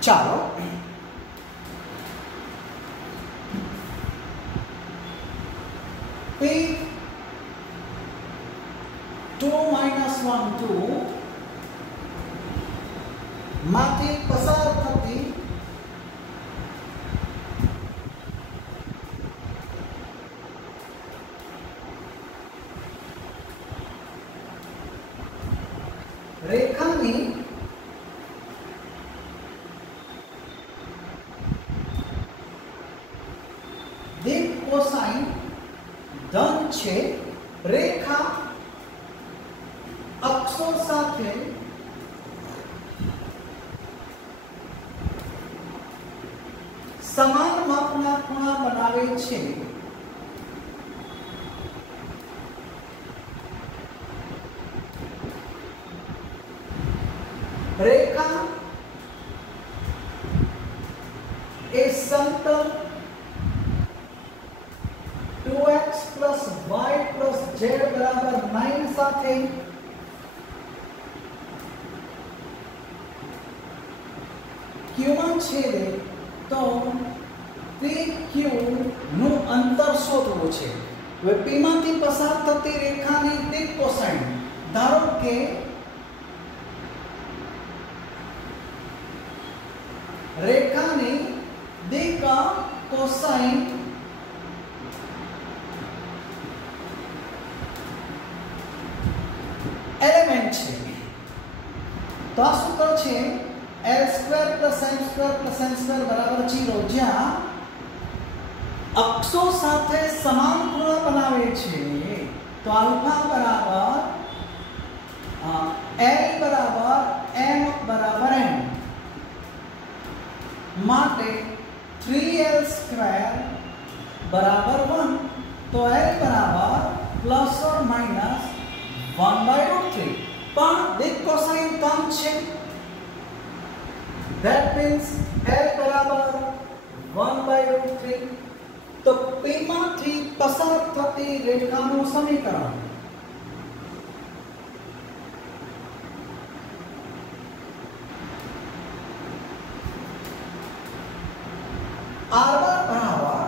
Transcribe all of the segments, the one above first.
ચાલો P2 - 1 2 માંથી પસાર થતી રેખાની દીપ કોસાઇન ધન છે. રેખા અક્ષો સાથે સમાન માપના ખૂણા બનાવે છે. રેખા એ સમતલ 2x + y + z = 9 સાથે q માં છેદે તો PQ નું અંતર શોધવું છે. હવે P માંથી પસાર થતી રેખાની દીપ કોસાઇન, ધારો કે રેખાની દીપ કોસાઇન એલિમેન્ટ છે. તો આ સૂત્ર છે L² + M² + N² = 0, જ્યાં અક્ષો સાથે સમાન ખૂણા બનાવે છે. તો આલ્ફા બરાબર L બરાબર M બરાબર N માટે 3L² બરાબર 1. તો L બરાબર ±1/√3. પણ દીપ કોસાઇન કમ છે. That means L બરાબર 1/√3. તો P માંથી પસાર થતી રેખાનું સમીકરણ R બરાબર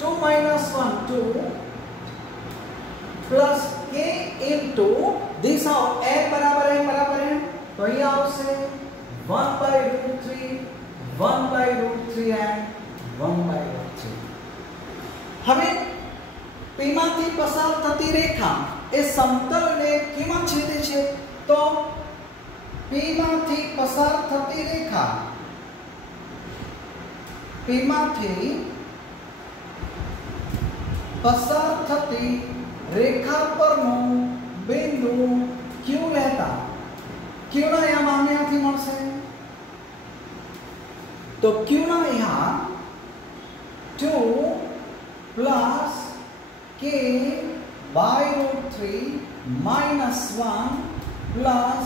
2 - 1 2 plus K into દિશા L બરાબર M બરાબર N. તો અહીં આવશે 1/√3 1/√3 and 1/√3. હવે P માંથી પસાર થતી રેખા એ સમતલને કેમાં છેદે છે? તો P માંથી પસાર થતી રેખા P માંથી પસાર થતી રેખા પરનું બિંદુ Q લેતા Q ના યા માન્યાથી મળશે. તો Q ના યા 2 plus K by√3 minus 1 plus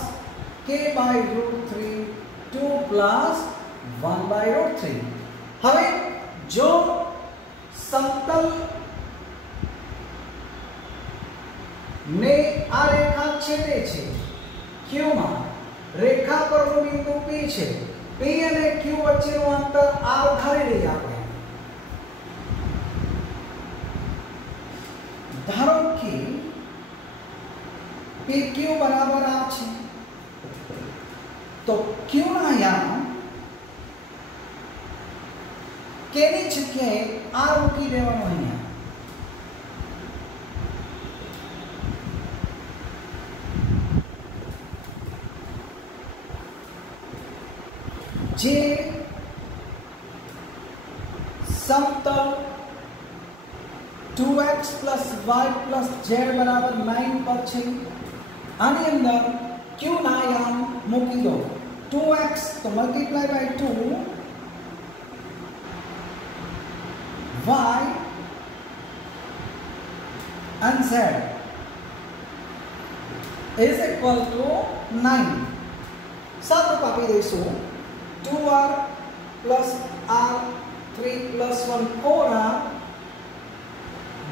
K by√3 2 plus 1/√3. હવે જો સમતલ ને આ રેખા છેદે છે Q માં, રેખા પરનું બિંદુ P છે. P અને Q વચ્ચેનું અંતર R ધારી લઈએ આપણે. ધારો કે PQ બરાબર આ છે. તો Q ના યામ K ની જગ્યાએ R મૂકી દેવાનો અહીંયા. જે સમતલ 2x + y + z બરાબર 9 પર છે. આની અંદર q ના યામ મૂકી દો. 2x તો multiply by 2, y and z is equal to 9. સાદું આપી દઈશું. 2r plus r 3 plus 1 4r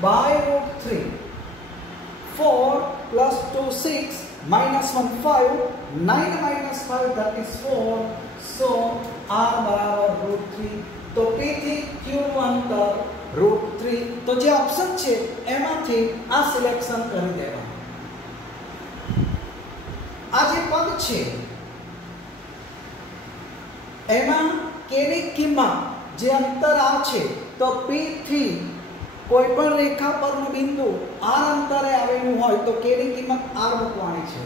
by √3. 4 plus 2 6 minus 1 5, 9 minus 5 that is 4, so r બરાબર √3. તો p થી q અંતર √3. તો જે ઓપ્શન છે એમાંથી આ સિલેક્શન કરી દેવાનું. આ જે પદ છે એમાં k ની કિંમત જે અંતર આ છે તો p થી કોઈ પણ રેખા પરનું બિંદુ r અંતરે આવેલું હોય તો k ની કિંમત r મૂકવાની છે.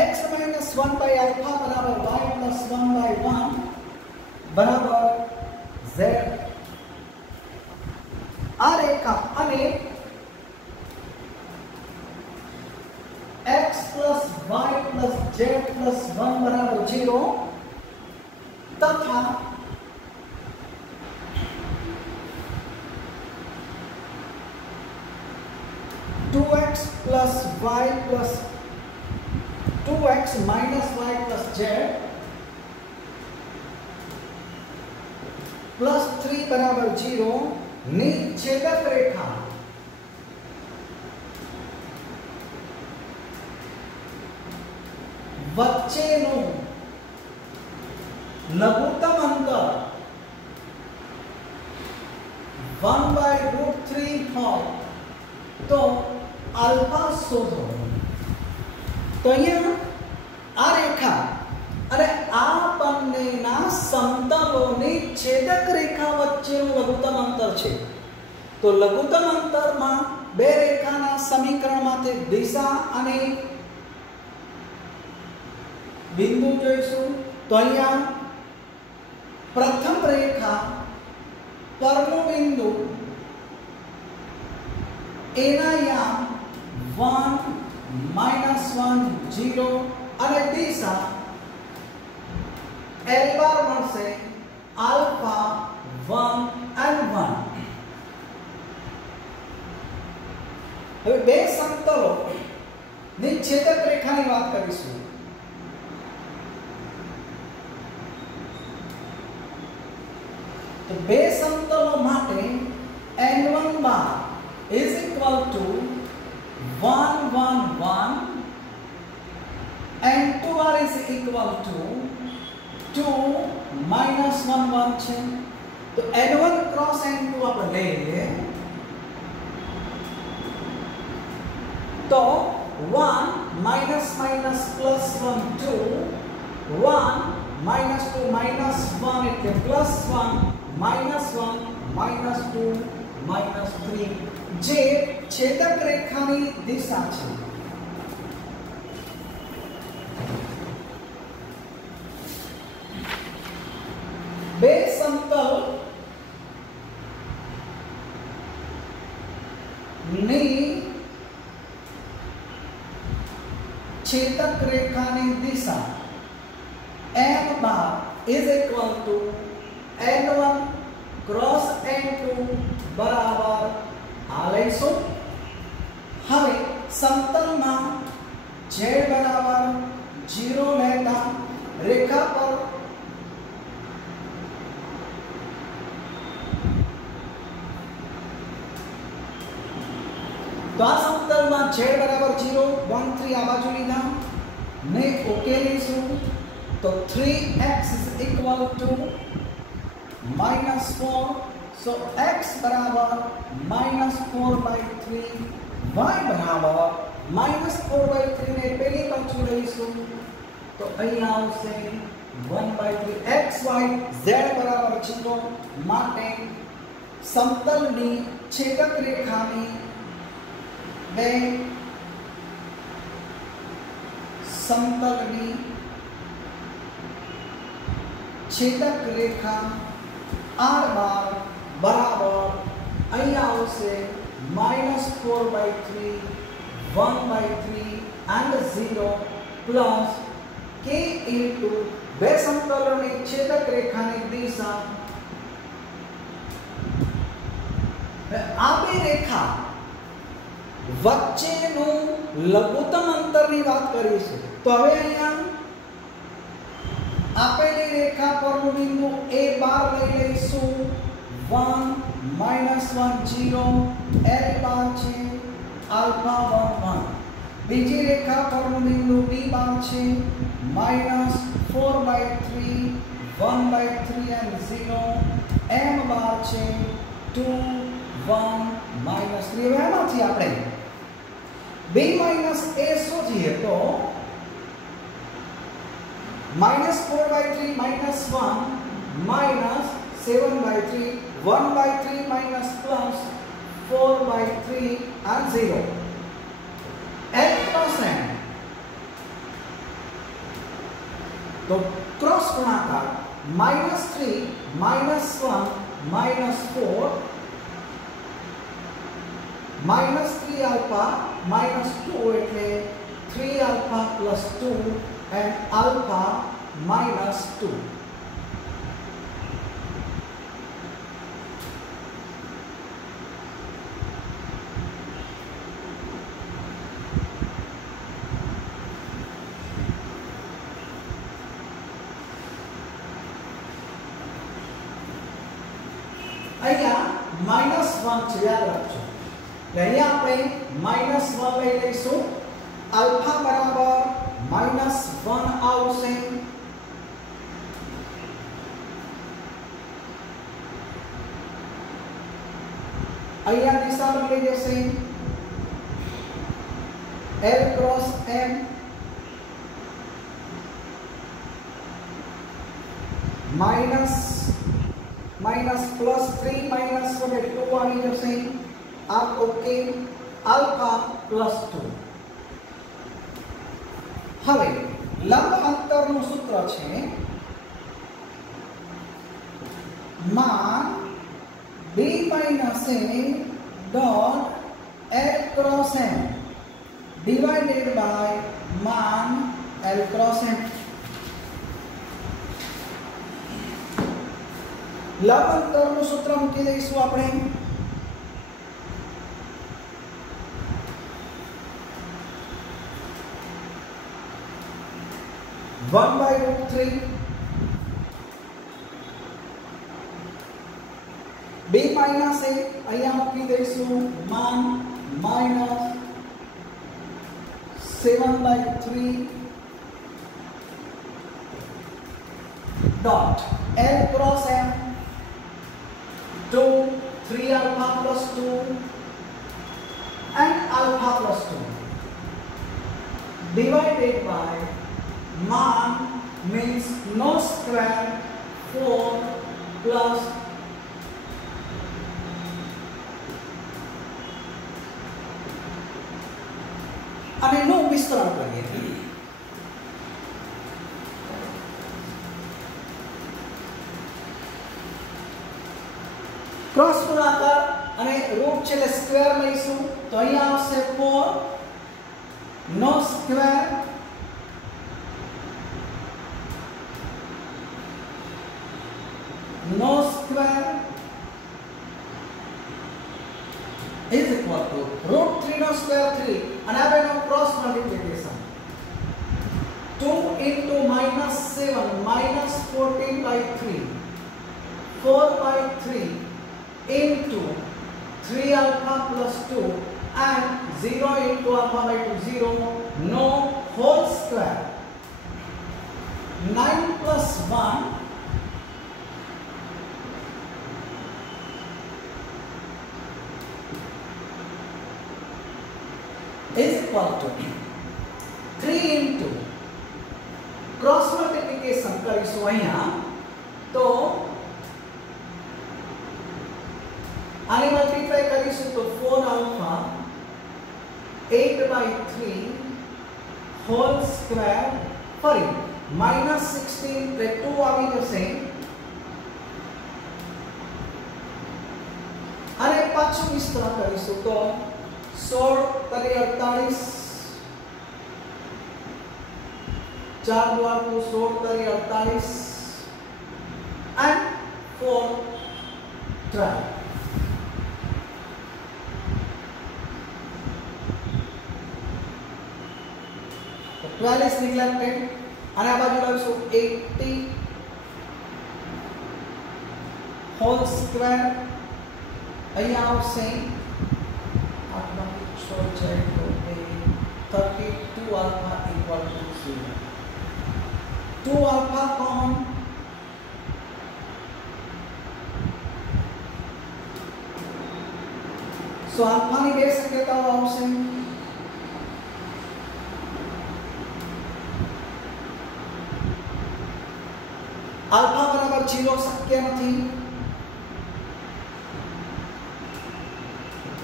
x minus 1 by alpha बराबर y plus 1 by 1 बराबर z. આ રેખા અને x plus y plus z plus 1 बराबर 0 तथा two x plus y plus 2x minus y plus z plus 3 बराबर 0 ની છેદક રેખા વચ્ચેનું લઘુત્તમ અંતર 1/√3 હોય તો આલ્ફા શોધો. તો અહીંયા આ રેખા અને આ બંનેના સમતલોની છેદક રેખા વચ્ચેનું લઘુત્તમ અંતર છે. તો લઘુત્તમ અંતરમાં બે રેખાના સમીકરણમાંથી દિશા અને બિંદુ જોઈશું. તો અહીંયા પ્રથમ રેખા પરનું બિંદુ એના યામ 1 -1 0 અને દિશા L બાર મળશે આલ્ફા 1 and 1. હવે બે સમતલો ની છેદક રેખાની વાત કરીશું. તો બે સમતલો માટે n1 bar is equal to 1 1 1 and 2r is equal to 2 minus 1 1 છે. તો n1 cross n2 આપણે લઈએ તો 1 minus minus plus 1 2 1 minus 2 minus 1 એટલે plus 1 minus 1 minus 2 minus 3 જે છેદક રેખાની દિશા છે. બે સમતલ ની છેદક રેખાની દિશા n bar is equal to n1 cross n2 બરાબર આ લઈશું. હવે સમતલમાં z બરાબર 0 લેતા રેખા પર તો આ સમતલમાં z બરાબર 0 1 3 આ બાજુ લીધા ને ઉકેલીશું. તો 3x is equal to -4. So x बराबर -4/3, y बराबर -4/3 ने पहली बाजू લઈશું તો અહીં આવશે 1/3. x y z બરાબર 0 માટે સમતલની છેદક રેખાની બે સમતલની છેદક રેખા r બાર બરાબર અહીં આવશે -4/3 1/3 and 0 plus k into બે સમતલોની છેદક રેખાની દિશા આ બે રેખા વચ્ચેનું લઘુત્તમ અંતરની વાત કરી છે તો હવે અહીંયા આપેલી રેખા પરનું બિંદુ a બાર લઈ લઈશું 1 -1 0 l બાર છે આલ્ફા 1 1 બીજી રેખા પરનું બિંદુ b બાર છે -4/3 1/3 and 0 m બાર છે 2 1 -3 હવે આમાંથી આપણે b minus a શોધીએ તો -4/3 -1 -7/3 1/3 minus plus 4/3 and 0 l cross m तो क्रॉस गुणाकार -3 -1 -4 -3 alpha -2 એટલે 3 alpha plus 2 and alpha minus 2. અહીંયા -1 છે યાદ રાખજો એટલે અહીંયા આપણે -1 લઈ લઈશું alpha બરાબર -1 આવશે અહીંયા દિશા બદલી જશે l cross m minus plus 3 minus 1 એટલે 2 આવી જશે આ ઓકે alpha plus 2 હવે લંબ અંતરનું સૂત્ર છે માન b minus a dot l cross m divided by मान l cross m લંબ અંતરનું સૂત્ર મૂકી દઈશું આપણે 1/√3 b minus a અહીંયા મૂકી દઈશું मान minus 7/3 dot l cross m 2 3 alpha plus 2 and alpha plus 2 divided by मान means no square 4 plus અને નો વિસ્તરણ કરીએ क्रॉस गुणाकार અને રૂટ છે એટલે સ્ક્વેર લઈશું તો અહીંયા આવશે 4 નો સ્ક્વેર is equal to √3 નો સ્ક્વેર 3 અને આ બેનો cross multiplication 2 into -7 -14/3 4/3 into 3 alpha plus 2 and 0 into alpha by 2 0 no whole square 9 plus 1 is equal to 3 into cross multiplication કરીશું અહીંયા તો आने मल्टीप्लाई करीશું तो 4 alpha 8/3 whole square फरी -16 એટલે 2 આવી જશે અને પાછું વિસ્તરણ કરીશું તો 16 * 48 4 द्वार को 16 तरी 48 and 4 12. तो 12 is neglected અને આ બાજુ લાવીશું 80 whole square અહીંયા આવશે 8 માંથી 6 જાય તો 32 alpha equal to 0. 2 alpha common. So alpha ની બે શક્યતાઓ આવશે. alpha બરાબર 0 શક્ય નથી.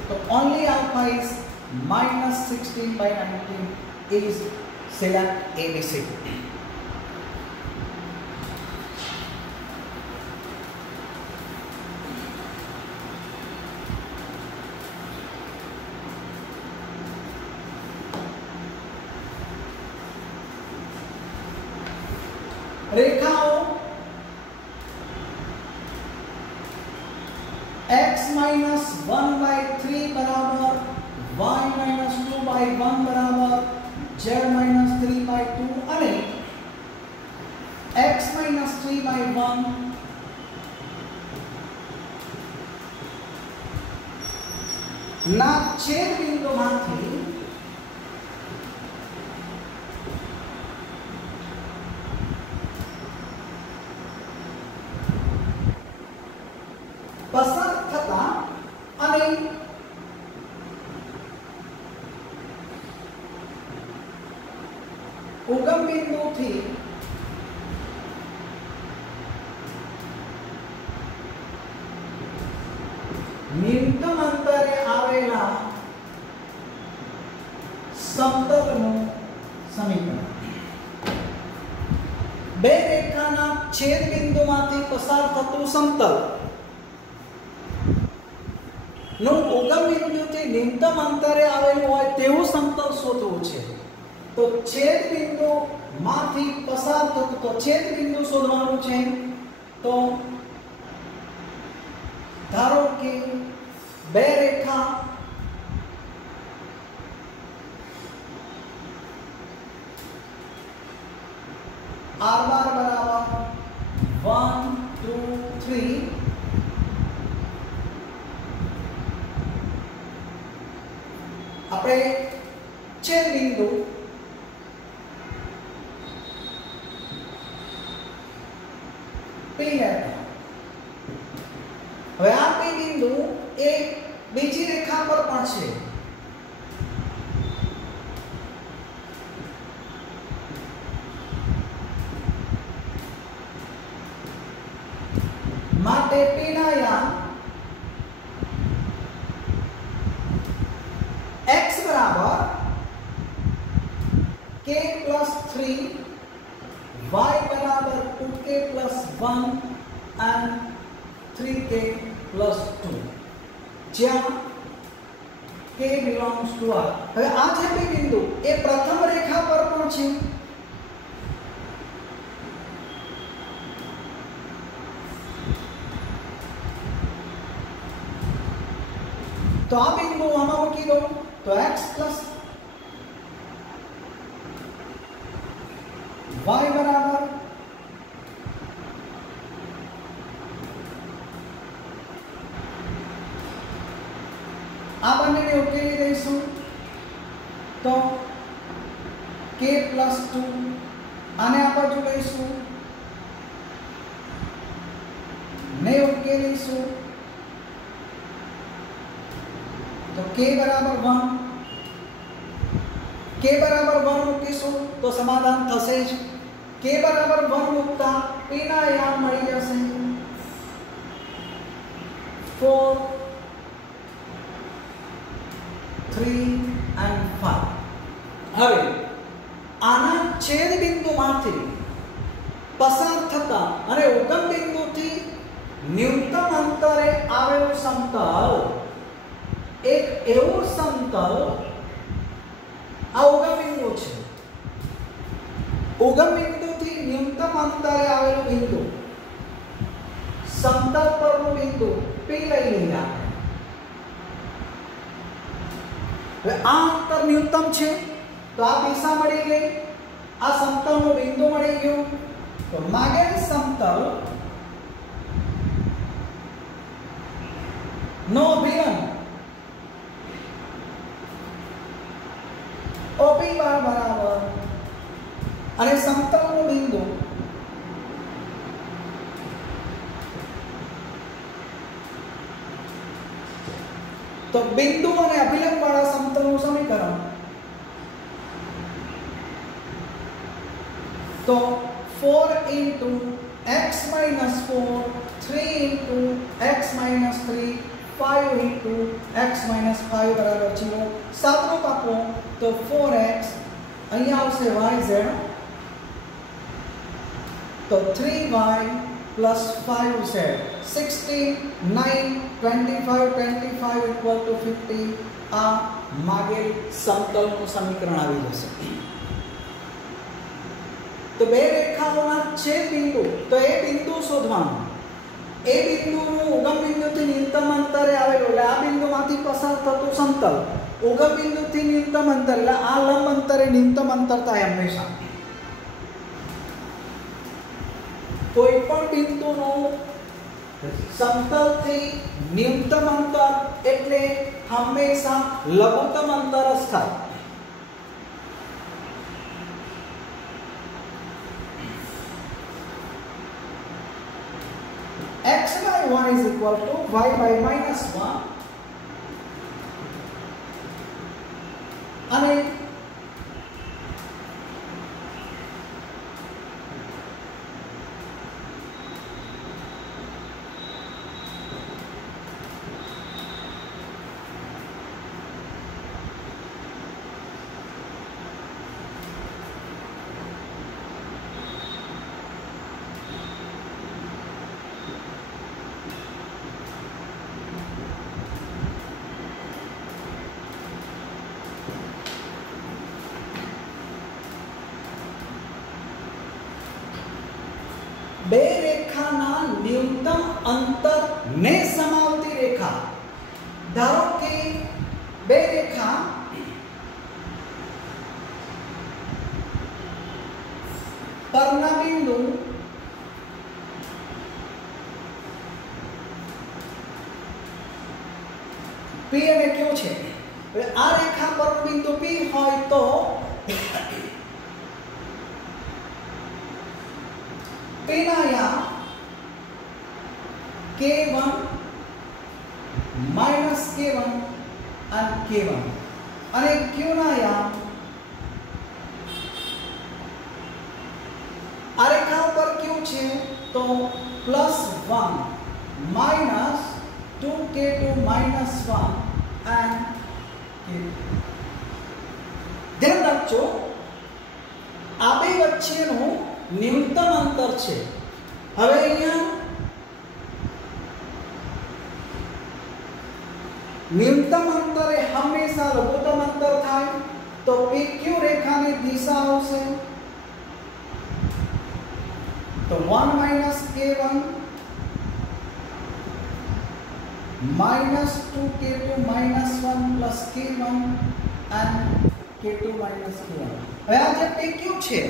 તો only alpha is minus 16/19 is select ABC. रेखाओं x minus 1/3 बराबर y minus 2/1 बराबर z minus 3/2 અને x minus 3/1 ના છેદ બિંદુમાંથી પસાર થતા અને ઉગમ બિંદુથી ન્યૂનતમ અંતરે આવેલા સમતલનું સમીકરણ. બે રેખાના છેદ બિંદુમાંથી પસાર થતું સમતલ નું ઉગમ બિંદુથી ન્યૂનતમ અંતરે આવેલું હોય તેવું સમતલ શોધવું છે. તો છેદ બિંદુ માંથી પસાર થતું તો છેદ બિંદુ શોધવાનું છે. તો ધારો કે બે રેખા r બાર બરાબર 1 2 3 આપણે છેદ બિંદુ P લેતા. હવે આ P બિંદુ એ બીજી રેખા પર પણ છે. માટે P ના યામ x बराबर k plus 3 y बराबर 2k plus 1 and 3k plus 2 જ્યાં k belongs to r. હવે આ જે બે બિંદુ એ પ્રથમ રેખા પર પણ છે. તો આ બિંદુ આમાં મૂકી દો તો x plus y बराबर આ બંનેને ઉકેલી દઈશું તો k plus 2 આને આ બાજુ લઈશું ને ઉકેલીશું तो k बराबर 1 મૂકીશું તો સમાધાન થશે જ. k બરાબર 1 મૂકતા p ના યામ મળી જશે 4 3 and 5. હવે આના છેદ બિંદુમાંથી પસાર થતા અને ઉગમ બિંદુથી ન્યૂનતમ અંતરે આવેલું સમતલ એક એવું સમતલ આ ઉગમ બિંદુ છે ઉગમ બિંદુથી ન્યૂનતમ અંતરે આવેલું બિંદુ, સમતલ પરનું બિંદુ P લઈ લઈએ આપણે. હવે આ અંતર ન્યૂનતમ છે તો આ દિશા મળી ગઈ, આ સમતલનું બિંદુ મળી ગયું. તો માગેલ સમતલ નો અભિલંબ OP બાર બરાબર અને સમતલનું બિંદુ તો બિંદુ અને અભિલંબ વાળા સમતલનું સમીકરણ તો 4 into x minus 4, 3 into x minus 3, 5 into x minus 5 બરાબર 0. સાતનો કાપો તો 4x, અહીંયા આવશે yz, તો 3y plus 5z, 16, 9, 25, 25 equal to 50. આ માગેલ સમતલનું સમીકરણ આવી જશે. તો બે રેખાઓના છેદ બિંદુ, તો એ બિંદુ શોધવાનું. એ બિંદુનું ઉગમ બિંદુથી ન્યૂનતમ અંતરે આવેલું એટલે આ બિંદુમાંથી પસાર થતું સમતલ ઉગમ બિંદુથી ન્યૂનતમ અંતર એટલે આ લંબ અંતરે ન્યૂનતમ અંતર થાય હંમેશા. કોઈ પણ બિંદુનું સમતલથી ન્યૂનતમ અંતર એટલે હંમેશા લઘુત્તમ અંતર જ થાય. x by 1 is equal to y by minus 1 અને બે રેખાના ન્યૂનતમ અંતરને સમાવતી રેખા. ધારો કે બે રેખા પરના બિંદુ P અને Q છે. હવે આ રેખા પરનું બિંદુ P હોય તો P ના યા K1 minus K1 and K1 અને Q ના યા આ રેખા ઉપર Q છે તો +1 minus 2K2 minus 1 and K2. ધ્યાન રાખજો આ બે વચ્ચેનું ન્યૂનતમ અંતર છે. હવે અહીંયા ન્યૂનતમ અંતરે હંમેશા લઘુત્તમ અંતર થાય તો PQ રેખાની દિશા આવશે તો 1 minus K1 minus 2K2 minus 1 plus K1 and K2 minus K1. હવે આ જે PQ છે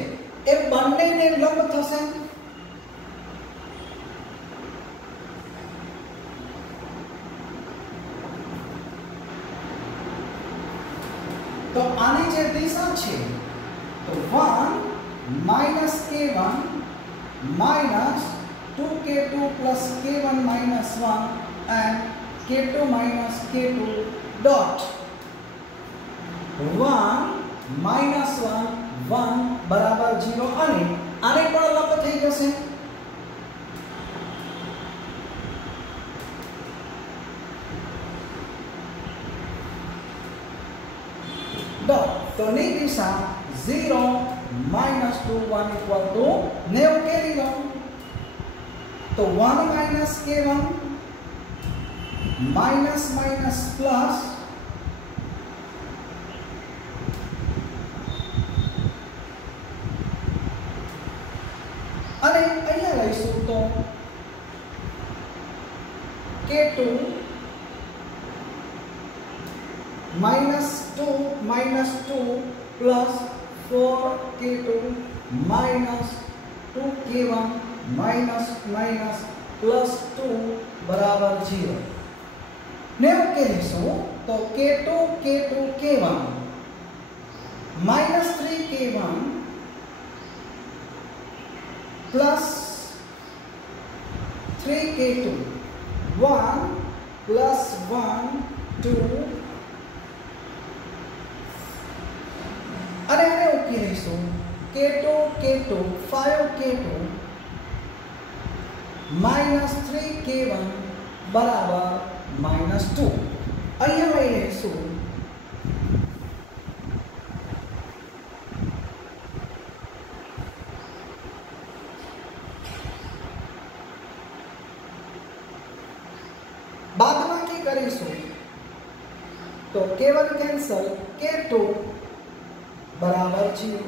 એ બંનેને લંબ થશે. તો આની જે દિશા છે તો 1 minus K1 minus 2K2 plus K1 minus 1 and K2 minus K2 dot 1 minus 1 1 બરાબર 0 અને આને પણ લંબ થઈ જશે. તો ની દિશા 0 minus 2 1 equal to ને ઉકેલી લો તો 1 minus K1 minus minus plus K2 minus 2 plus 4K2 minus 2K1 minus plus 2 बराबर 0 ने उकेलीશું तो K2 K1 minus 3K1 plus 3K2 1 plus 1 2 અને આને ઉકેલીશું K2 5K2 minus 3K1 બરાબર -2 અહીંયા લઈ લઈશું બાદબાકી કરીશું તો K1 કેન્સલ K2 બરાબર 0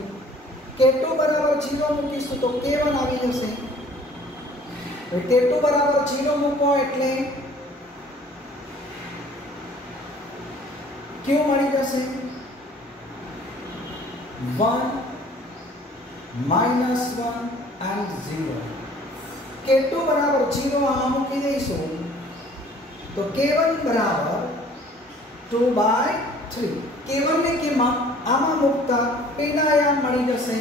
K2 બરાબર 0 મૂકીશું તો K1 આવી જશે તો K2 બરાબર 0 મૂકો એટલે Q મળી જશે 1 -1 and 0 K2 બરાબર 0 આ મૂકી દઈશું તો K1 બરાબર 2/3 K1 ની કિંમત આમાં મૂકતા પેલા આયામ મળી જશે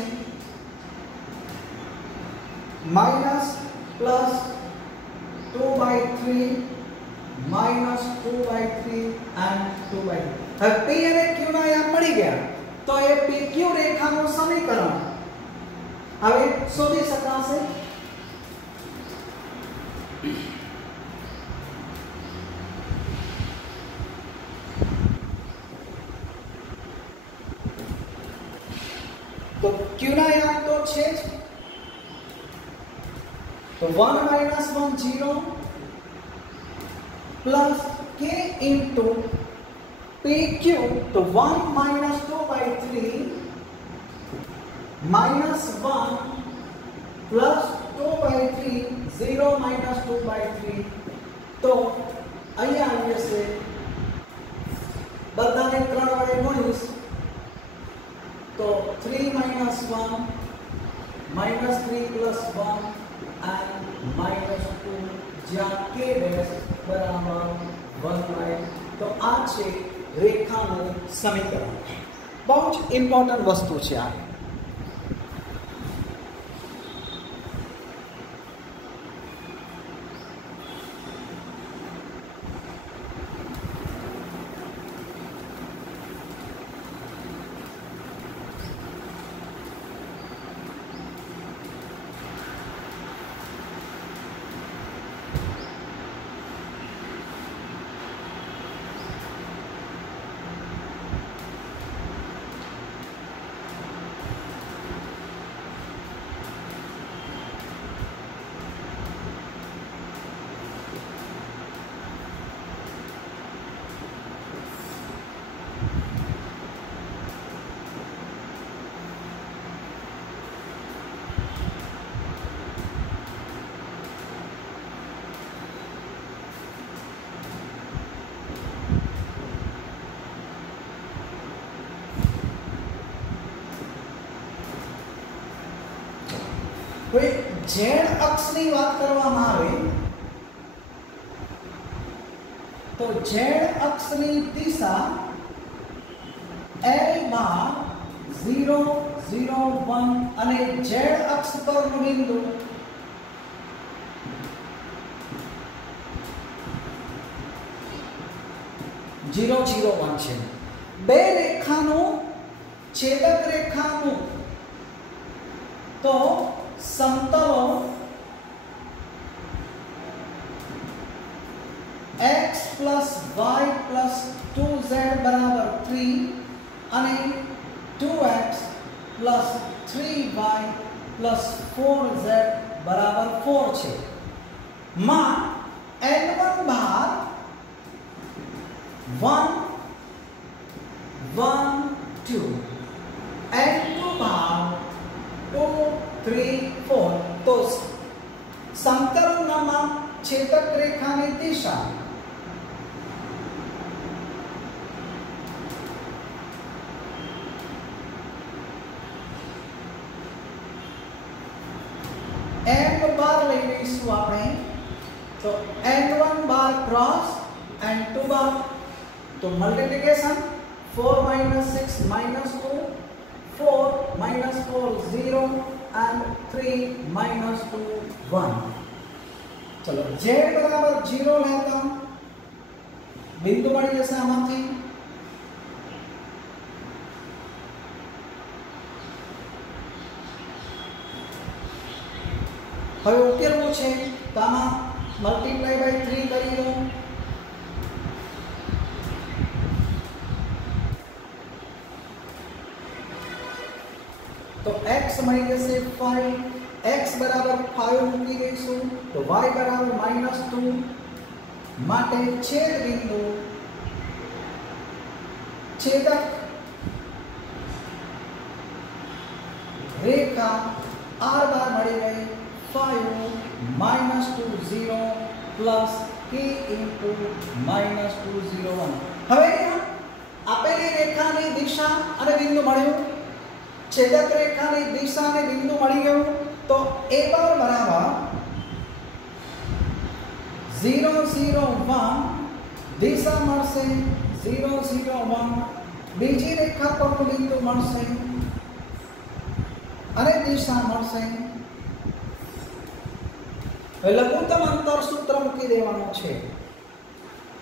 minus plus 2/3 minus 2/3 and 2/3 હવે P અને Q ના આયામ મળી ગયા તો એ PQ રેખાનું સમીકરણ હવે શોધી શકાશે तो Q ના આયામ તો છે જ तो 1 minus 1 0 plus K into PQ तो 1 minus 2/3 minus 1 plus 2/3 0 minus 2/3 तो અહીંયા આવી જશે બધાને 3 વડે ગુણીશ तो 3 minus 1 minus 3 plus 1 and minus 2 જ્યાં K ડેશ બરાબર 1/, તો આ છે રેખાનું સમીકરણ બહુ જ ઇમ્પોર્ટન્ટ વસ્તુ છે આ કોઈ z અક્ષની વાત કરવામાં આવે તો z અક્ષની દિશા L/0 0 1 અને z અક્ષ પરનું બિંદુ जीरो जीरो वन છે બે રેખાનું છેદક રેખાનું તો સમતલો x plus y plus 2z બરાબર 3 અને 2x plus 3y plus 4z બરાબર 4 છે માં n1 બાર 1 1 2 n2 બાર 2 3 4 તો સમતલમાં છેદક રેખાની દિશા n બાર લઈ લઈશું આપણે, તો n1 બાર ક્રોસ n2 બાર, તો મલ્ટીપ્લિકેશન 4 - 6 - 2, 4 - 4 0 and 3 - 2 1. ચલો z બરાબર 0 લેતા બિંદુ મળી જશે આમાંથી. હવે ઉકેલવું છે તો આમાં મલ્ટીપ્લાય બાય 3 કરી દો. તો x મળી જશે 5, x બરાબર 5 મૂકી દઈશું, તો y બરાબર -2 માટે છેદ બિંદુ છેદક રેખા r બાર મળી ગઈ 5 - 2 0 plus k into -2 0 1. હવે આપેલી રેખાની દિશા અને બિંદુ મળ્યું, છેદક રેખાની દિશા અને બિંદુ મળી ગયું, તો a બાર બરાબર 0 0 1 દિશા મળશે 0 0 1, બીજી રેખા પરનું બિંદુ મળશે અને દિશા મળશે. હવે લઘુત્તમ અંતર સૂત્ર મૂકી દેવાનું છે,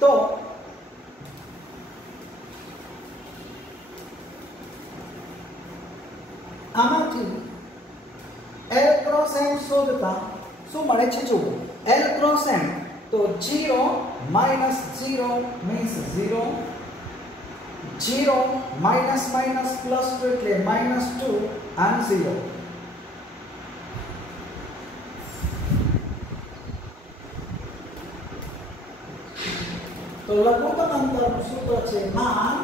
તો આમાંથી l ક્રોસ m શોધતા શું મળે છે જુઓ. l ક્રોસ m તો 0 - 0 means 0, 0 - પ્લસ 2 એટલે -2 and 0. તો લઘુત્તમ અંતરનું સૂત્ર છે માન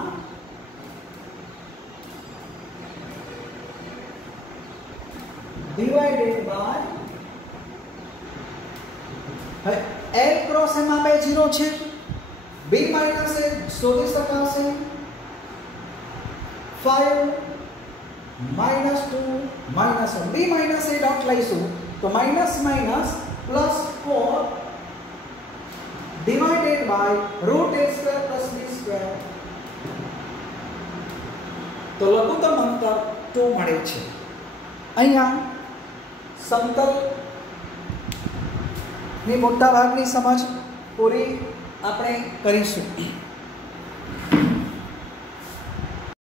divided by, હવે l ક્રોસ m માં બે 0 છે, b માઈનસ a શોધી શકાશે 5 - 2 -1, b માઈનસ a ડોટ લઈશું તો minus minus plus 4 divided by √a² + b². તો લઘુત્તમ અંતર 2 મળે છે. અહીંયા સમતલ ની મોટા ભાગની સમજ પૂરી આપણે કરીશું.